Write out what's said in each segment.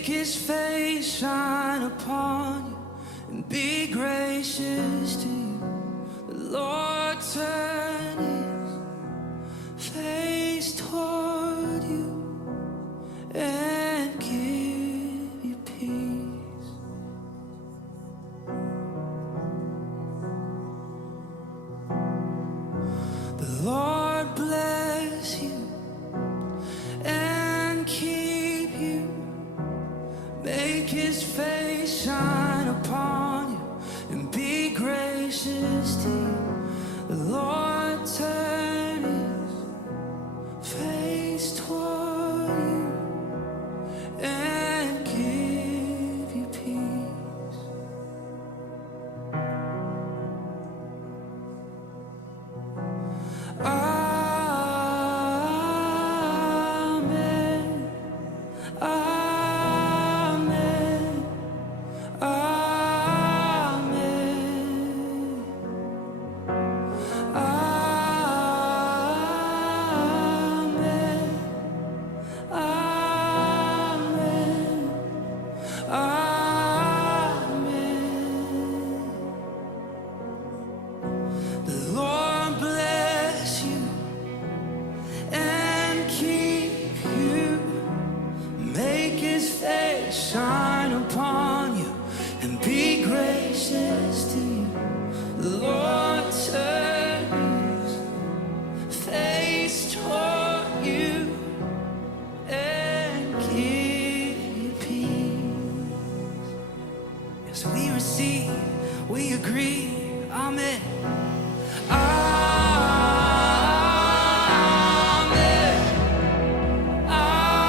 Make his face shine upon you and be gracious to you. The Lord turn his face toward you and give you peace. The Lord bless you and keep you. Make his face shine upon you and be gracious to you. The Lord turn his face toward you and give you peace. Amen. Amen. Amen. Amen. Amen. Amen. The Lord bless you and keep you. Make his face shine upon you and be gracious to you. The Lord turn his face toward you and give you peace. Yes, we receive, we agree. Amen. Amen. Amen. Amen.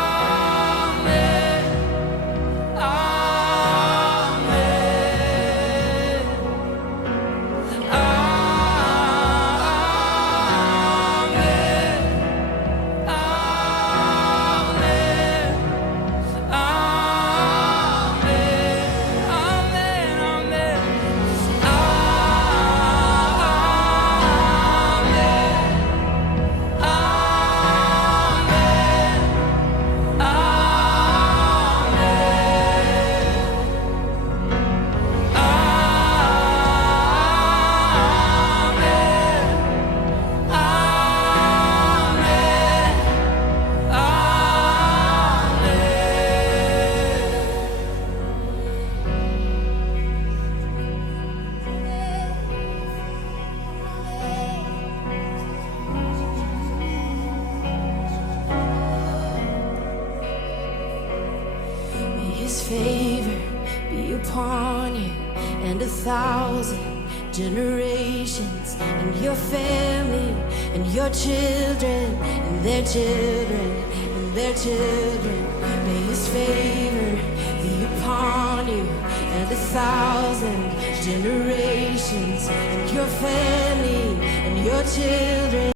His favor be upon you and 1,000 generations, and your family and your children and their children and their children. May his favor be upon you and 1,000 generations, and your family and your children.